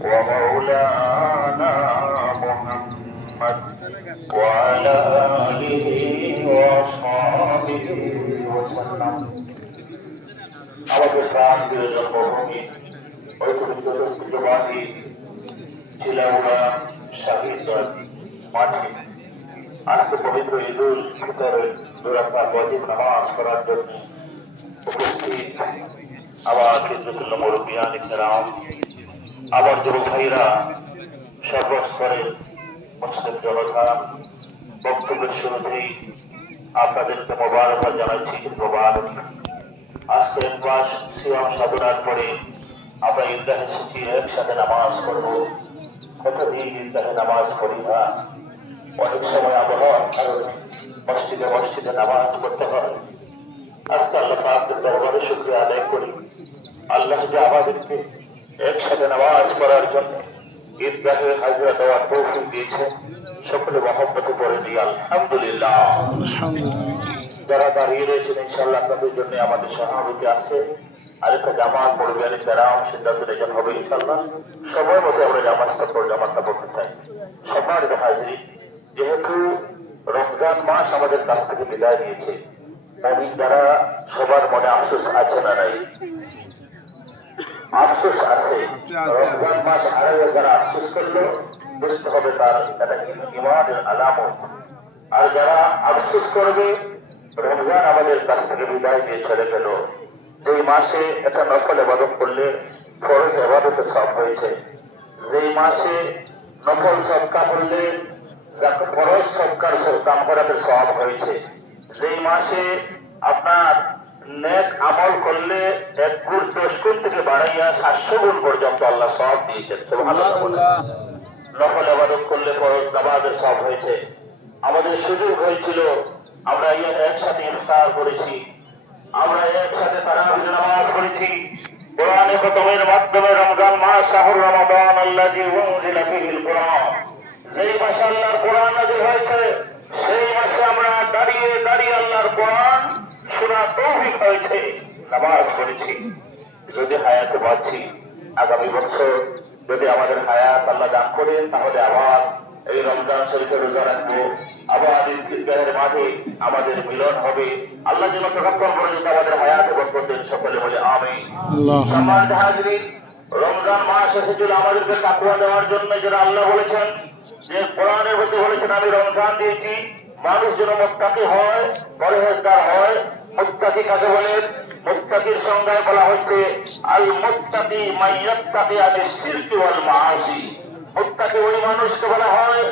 ومولانا محمد وعلى آله وأصحابه وسلم আমাদের প্রাণপ্রিয় জন্মভূমি ঐতিহ্যবাহী চিলাউড়া শহীদ মাঠে আজকে পবিত্র ঈদুল ফিতরের দুরাকাত ওয়াজিব নামাজ পড়ার জন্য উপস্থিত আবার হিন্দুতুল্লাহ মুরব্বিয়ান ইকরাম, আবার যুবক ভাইরা, সর্বস্তরের মুসলিম জনতা, বক্তব্যের শুরুতেই আপনাদেরকে মোবারকবাদ জানাচ্ছি। মোবারক। আজকে এক মাস সিয়াম সাধনার পরে আমরা ঈদগাহে এসেছি, একসাথে নামাজ পড়ব। কতদিন ঈদগাহে নামাজ পড়ি না, অনেক সময় আবহাওয়ার কারণে মসজিদে মসজিদে নামাজ পড়তে হয়। আজকে আল্লাহ পাকের দরবারে শুকরিয়া আদায় করি, আল্লাহ যে আমাদেরকে একসাথে নামাজ পড়ার জন্য ঈদগাহে হাজিরা দেওয়ার তৌফিক দিয়েছে। সকলে মহব্বতে পড়ে দিই আলহামদুলিল্লাহ। যারা দাঁড়িয়ে রয়েছেন ইনশাআল্লাহ আপনাদের জন্য আমাদের সহানুভূতি আছে। আরেকটা জামাত পড়বে, আরেক যারা সিদ্ধান্ত নিজন হবে ইনশাআল্লাহ। সময় মতো আমরা জামাতটা পড়তে চাই। সম্মানিত হাজির, যেহেতু রমজান মাস আমাদের কাছ থেকে বিদায় নিয়েছে, মুমিন যারা সবার মনে আফসোস আছে না নাই? আফসোস আছে। রমজান মাস হারাইয়া যারা আফসোস করলো বুঝতে হবে তার এটা ঈমানের আলামত। আর যারা আফসোস করবে রমজান আমাদের কাছ থেকে বিদায় নিয়ে চলে গেল, যেই মাসে একটা নফল ইবাদত করলে ফরজ ইবাদতের সওয়াব হয়েছে, যেই মাসে নফল সদকা করলে ফরজ সদকার কাম করাতে সওয়াব হয়েছে, যেই মাসে আপনার নেক আমল করলে 1 গুণ 10 গুণ থেকে বাড়াইয়া 700 গুণ পর্যন্ত আল্লাহ সওয়াব দিয়েছেন। সুবহানাল্লাহ। নফল ইবাদত করলে ফরজ নামাজের সওয়াব হয়েছে। আমাদের সুযোগ হয়েছিল, আমরা একসাথে ইফতার করেছি, আমরা একসাথে তারাবির নামাজ পড়েছি, কোরআনে খতমের মাধ্যমে রমজান মাস শাহরু রমাদান আল্লাযী উনজিলা ফীহিল কুরআন, যেই মাসে আল্লাহর কোরআন নাযিল হয়েছে সেই মাসে আমরা দাঁড়িয়ে দাঁড়িয়ে আল্লাহর কোরআন শোনার তৌফিক হয়েছে, নামাজ পড়েছি। যদি হায়াতে বাঁচি, আগামী বছর যদি আমাদের হায়াত আল্লাহ দান করেন, তাহলে আবার এই রমজান শরীফে রোজা রাখবো, আবার ঈদগাহের মাঠে আমাদের মিলন হবে। আল্লাহ যেন ততক্ষণ পর্যন্ত আমাদের হায়াতে বরকত দেন, সকলে বলে আমিন। সম্মানিত হাজিরিন, রমজান মাস এসেছিল আমাদেরকে তাকওয়া দেওয়ার জন্য, যেটা আল্লাহ বলেছেন যে কোরআনের মধ্যে বলেছেন আমি রমজান দিয়েছি মানুষ যেন মুত্তাকি হয়, পরহেজগার হয়। মুত্তাকি কাকে বলে? মুত্তাকির সংজ্ঞায় বলা হচ্ছে আল মুত্তাকি মান ইয়াত্তাকি আনিশ শিরকি ওয়াল মাআসি। মুত্তাকি ওই মানুষকে বলা হয়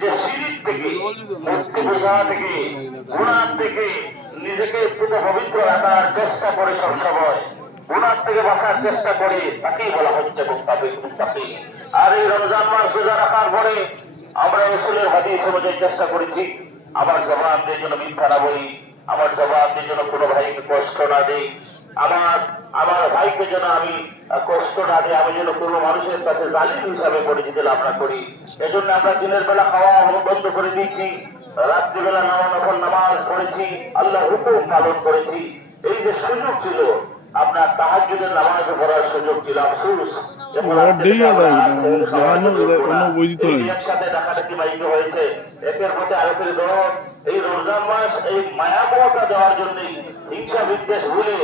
যে শিরক থেকে, মূর্তি পূজা থেকে, গুনাহ থেকে নিজেকে পবিত্র রাখার চেষ্টা করে, সব সময় গুনাহ থেকে বাঁচার চেষ্টা করে, তাকেই বলা হচ্ছে মুত্তাকি। আর এই রমজান মাস রোজা রাখার পরে আমরা রাসূলের হাদিস অনুযায়ী চেষ্টা করেছি আমার জবান দিয়ে যেন মিথ্যা না বলি, আমার জবান দিয়ে যেন কোনো ভাইকে কষ্ট না দেই, আমার ভাইকে যেন আমি কষ্ট না দিই, আমি যেন কোনো মানুষের কাছে জালিম হিসাবে পরিচিতি লাভ না করি। এজন্য আমরা দিনের বেলা খাওয়া বন্ধ করে দিয়েছি, রাত্রিবেলা নফল নামাজ পড়েছি, আল্লাহর হুকুম পালন করেছি। এই যে সুযোগ ছিল, আপনার তাহাজ্জুদের নামাজ পড়ার সুযোগ ছিল, আফসোস একসাথে ডাকাডাকি বাইকে হয়েছে, একের মধ্যে আরেকের দরদ। এই রমজান মাস এই মায়া মমতা দেওয়ার জন্য, হিংসা বিদ্বেষ ভুলে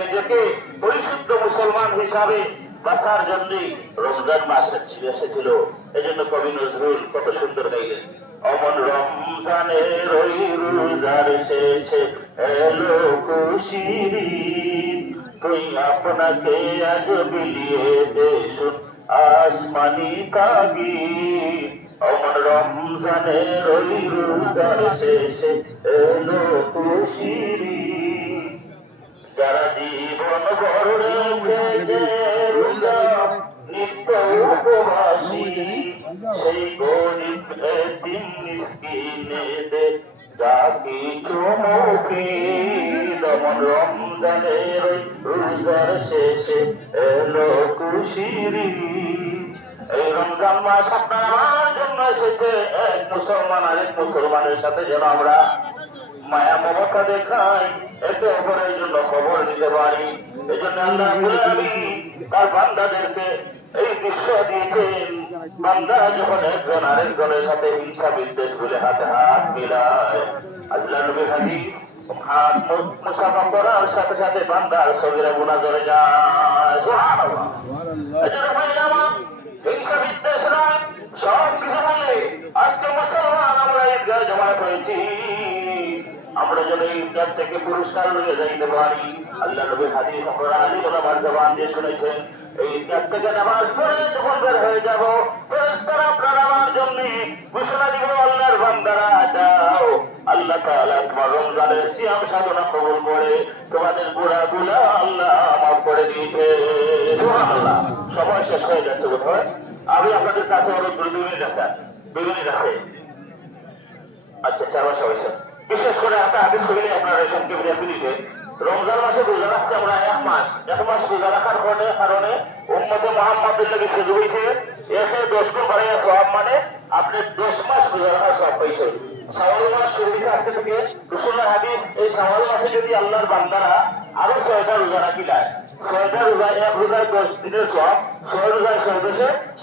নিজেকে পরিশুদ্ধ মুসলমান হিসাবে বাঁচার জন্য রমজান মাস এসেছিল। এই জন্য কবি নজরুল কত সুন্দর গাইলেন, অমন রমজানের ওই রোজার শেষে এলো খুশির, তুই আপনাকে আজ বিলিয়ে দেশুন আসমানি তাগির। অমন রমজানের ওই রোজার শেষে এলো খুশির, যারা জীবন ভর রেখেছে রোজা নিত্য উপবাসী, সেই গরিব এতিম মিসকিনেদের যা কিছু মুফিদ। অমন রমজানের রোজার শেষে এলো খুশির। এই রমজান মাস আপনার আমার জন্য এসেছে, এক মুসলমান আরেক মুসলমানের সাথে যেন আমরা মায়া মমতা দেখাই, একে অপরের জন্য খবর নিতে পারি। এই জন্য আল্লাহ তার বান্দাদেরকে এই দৃশ্য দিয়েছেন বান্দা যখন একজন আরেকজনের সাথে হিংসা বিদ্বেষ বলে হাতে হাত মিলায়, আল্লাহ নবীর হাদিস, হাত মুসাফা করার সাথে সাথে বান্দার সগীরা গুনাহ ঝরে যায়। সুবহানাল্লাহ। এজন্য ভাই আমার হিংসা বিদ্বেষ নয়, সব কিছু বললে আজকে মুসলমান আমরা ঈদগাহে জমায়েত হয়েছি, আমরা যেন ঈদগাহ থেকে পুরস্কার নিয়ে যাইতে পারি। আল্লাহ নবীর হাদিস আপনারা আলী ওলামার জবান দিয়ে শুনেছেন, এই ঈদগাহ থেকে নামাজ পড়ে যখন বের হয়ে যাব, ফেরেশতারা আপনার আমার জন্য ঘোষণা দিবে, আল্লাহর বান্দারা যাও, আল্লাহ তাআলা তোমার রমজানের সিয়াম সাধনা কবুল করে তোমাদের গুনাহগুলো আল্লাহ মাফ করে দিয়েছে। সুবহানাল্লাহ। সময় শেষ হয়ে যাচ্ছে বোধহয়, আমি আপনাদের কাছে অনুরোধ করি 2 মিনিট আছে, 2 মিনিট আছে। আচ্ছা 4 মাস হয়েছে। বিশেষ করে একটা হাদিস কইলে আপনারা সংক্ষেপে বিলিতে রমজান মাসে রোজা রাখছি আমরা 1 মাস রোজা রাখার কারণে উম্মতে মুহাম্মাদের লাগি শুরু হইছে 10 গুণ বাড়াইয়া সওয়াব, মানে আপনি 10 মাস রোজা রাখার সওয়াব পাইছেন। শাওয়াল মাস শুরু হইছে আজকে থেকে। রাসূলুল্লাহ হাদিস, এই শাওয়াল মাসে যদি আল্লাহর বান্দারা আরো 6টা রোজা রাখি দেয়, 6টা রোজা, এক রোজায় 10 দিনের সওয়াব, 6 রোজায়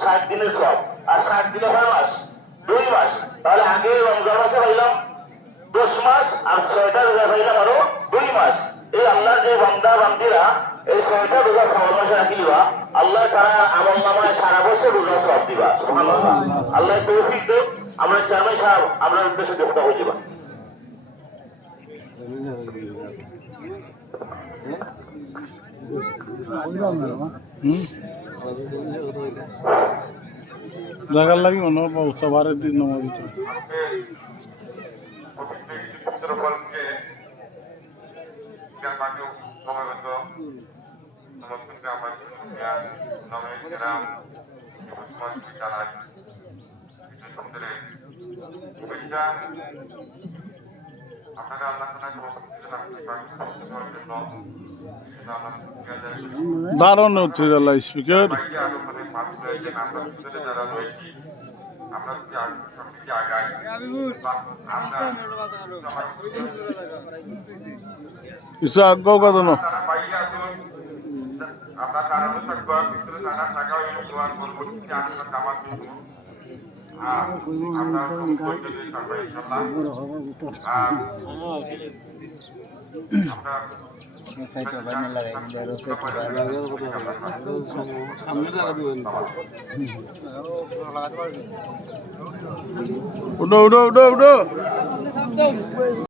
60 দিনের সওয়াব, আর 60 দিনে হয় মাস, 2 মাস। তাহলে আগে রমজান মাসে পাইলাম 10 মাস, আর 6টা রোজা পাইলাম আরো 2 মাস। এই আল্লাহর যে বান্দা বান্দিরা এই 6টা রোজা শাওয়াল মাসে রাখি দিবা, আল্লাহ তারা আমল নামায় সারা বছর রোজা সওয়াব দিবা। সুবহানাল্লাহ। আল্লাহ তৌফিক দেব। আমরা চেয়ারম্যান সাহেব আপনার উদ্দেশ্যে দেবতা হয়ে যাবা। জায়গার লাগি মনে হয় সবারের দিন নামাজ দারুণ হচ্ছে স্পিকার। কিছু আগ্রহ কত না আমরা তার অনুসার ভিতরে টাকা টাকা ইউজ করবো, উঠো উঠো উঠো উঠো।